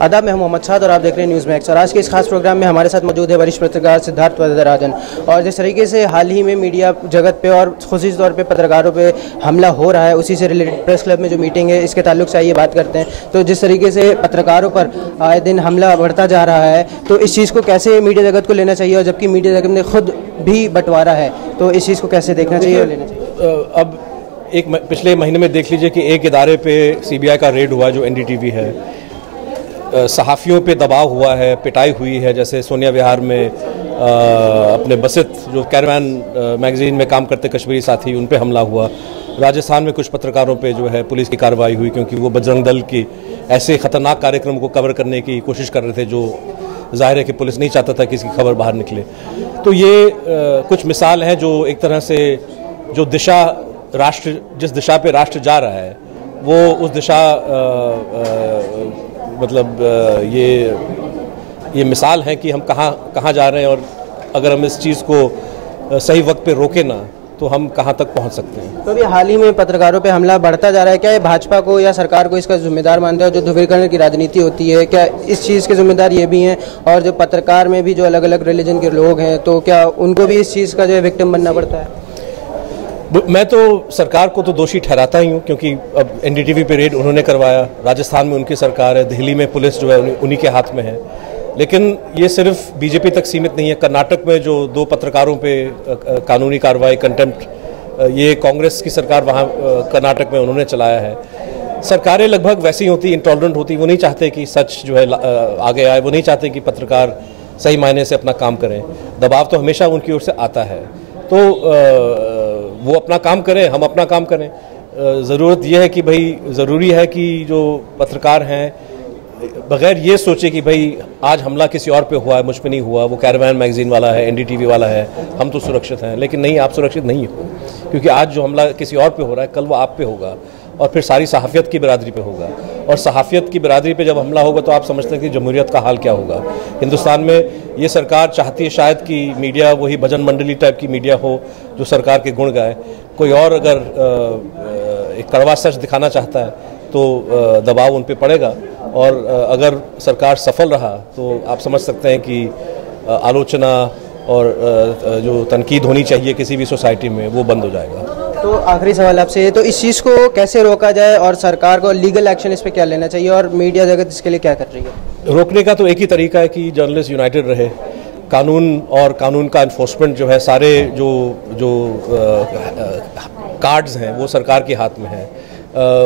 आदाब, मैं मोहम्मद साद और आप देख रहे हैं न्यूज़ मैक्स। और आज के इस खास प्रोग्राम में हमारे साथ मौजूद है वरिष्ठ पत्रकार सिद्धार्थ वरदराजन। और जिस तरीके से हाल ही में मीडिया जगत पे और खुसूसी तौर पे पत्रकारों पे हमला हो रहा है, उसी से रिलेटेड प्रेस क्लब में जो मीटिंग है इसके ताल्लुक से आइए बात करते हैं। तो जिस तरीके से पत्रकारों पर आए दिन हमला बढ़ता जा रहा है, तो इस चीज़ को कैसे मीडिया जगत को लेना चाहिए, और जबकि मीडिया जगत ने खुद भी बंटवारा है, तो इस चीज़ को कैसे देखना चाहिए और लेना चाहिए? अब पिछले महीने में देख लीजिए कि एक इदारे पे सीबीआई का रेड हुआ जो एनडीटीवी है। सहाफ़ियों पे दबाव हुआ है, पिटाई हुई है, जैसे सोनिया विहार में अपने बसित जो कैरवान मैगज़ीन में काम करते कश्मीरी साथी, उन पे हमला हुआ। राजस्थान में कुछ पत्रकारों पे जो है पुलिस की कार्रवाई हुई, क्योंकि वो बजरंग दल की ऐसे ख़तरनाक कार्यक्रम को कवर करने की कोशिश कर रहे थे जो जाहिर है कि पुलिस नहीं चाहता था कि इसकी खबर बाहर निकले। तो ये कुछ मिसाल हैं जो एक तरह से जो दिशा राष्ट्र, जिस दिशा पे राष्ट्र जा रहा है, वो उस दिशा मतलब ये मिसाल है कि हम कहाँ जा रहे हैं, और अगर हम इस चीज़ को सही वक्त पे रोके ना तो हम कहाँ तक पहुँच सकते हैं। तो अभी हाल ही में पत्रकारों पे हमला बढ़ता जा रहा है, क्या ये भाजपा को या सरकार को इसका जिम्मेदार मानते हैं? जो ध्रुवीकरण की राजनीति होती है, क्या इस चीज़ के जिम्मेदार ये भी हैं? और जो पत्रकार में भी जो अलग अलग रिलीजन के लोग हैं, तो क्या उनको भी इस चीज़ का जो है विक्टिम बनना पड़ता है? मैं तो सरकार को तो दोषी ठहराता ही हूँ, क्योंकि अब एनडीटीवी पे रेड उन्होंने करवाया, राजस्थान में उनकी सरकार है, दिल्ली में पुलिस जो है उन्हीं के हाथ में है। लेकिन ये सिर्फ बीजेपी तक सीमित नहीं है। कर्नाटक में जो 2 पत्रकारों पे कानूनी कार्रवाई, कंटेम्प्ट, ये कांग्रेस की सरकार वहाँ कर्नाटक में उन्होंने चलाया है। सरकारें लगभग वैसी होती, इंटॉलरेंट होती, वो नहीं चाहते कि सच जो है आगे आए, वो नहीं चाहते कि पत्रकार सही मायने से अपना काम करें। दबाव तो हमेशा उनकी ओर से आता है, तो वो अपना काम करें, हम अपना काम करें। ज़रूरत यह है कि भाई, ज़रूरी है कि जो पत्रकार हैं बगैर ये सोचे कि भाई आज हमला किसी और पे हुआ है, मुझ पे नहीं हुआ, वो कैरवान मैगज़ीन वाला है, एनडीटीवी वाला है, हम तो सुरक्षित हैं। लेकिन नहीं, आप सुरक्षित नहीं हो, क्योंकि आज जो हमला किसी और पे हो रहा है, कल वो आप पे होगा, और फिर सारी सहाफ़ियत की बिरादरी पे होगा। और सहाफ़ियत की बिरादरी पे जब हमला होगा तो आप समझते हैं कि जमहूरियत का हाल क्या होगा। हिंदुस्तान में ये सरकार चाहती है शायद कि मीडिया वही भजन मंडली टाइप की मीडिया हो जो सरकार के गुण गाए। कोई और अगर एक कड़वा सच दिखाना चाहता है तो दबाव उन पे पड़ेगा, और अगर सरकार सफल रहा तो आप समझ सकते हैं कि आलोचना और जो तनकीद होनी चाहिए किसी भी सोसाइटी में, वो बंद हो जाएगा। तो आखिरी सवाल आपसे, तो इस चीज़ को कैसे रोका जाए, और सरकार को लीगल एक्शन इस पर क्या लेना चाहिए, और मीडिया जगत इसके लिए क्या कर रही है? रोकने का तो एक ही तरीका है कि जर्नलिस्ट यूनाइटेड रहे। कानून और कानून का इन्फोर्समेंट जो है, सारे जो कार्ड्स हैं वो सरकार के हाथ में है।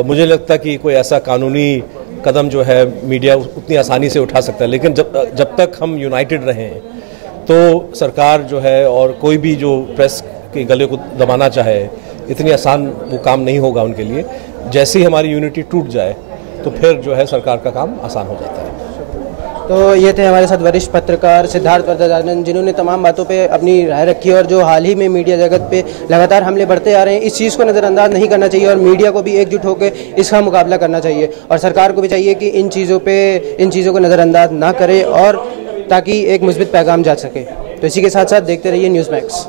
मुझे लगता है कि कोई ऐसा कानूनी कदम जो है मीडिया उतनी आसानी से उठा सकता है, लेकिन जब तक हम यूनाइटेड रहें तो सरकार जो है और कोई भी जो प्रेस के गले को दबाना चाहे, इतनी आसान वो काम नहीं होगा उनके लिए। जैसे ही हमारी यूनिटी टूट जाए तो फिर जो है सरकार का काम आसान हो जाता है। तो ये थे हमारे साथ वरिष्ठ पत्रकार सिद्धार्थ वरदराजन, जिन्होंने तमाम बातों पे अपनी राय रखी, और जो हाल ही में मीडिया जगत पे लगातार हमले बढ़ते आ रहे हैं, इस चीज़ को नज़रअंदाज नहीं करना चाहिए, और मीडिया को भी एकजुट होकर इसका मुकाबला करना चाहिए, और सरकार को भी चाहिए कि इन चीज़ों को नज़रअंदाज ना करे, और ताकि एक मुस्बित पैगाम जा सके। तो इसी के साथ साथ देखते रहिए न्यूज़ मैक्स।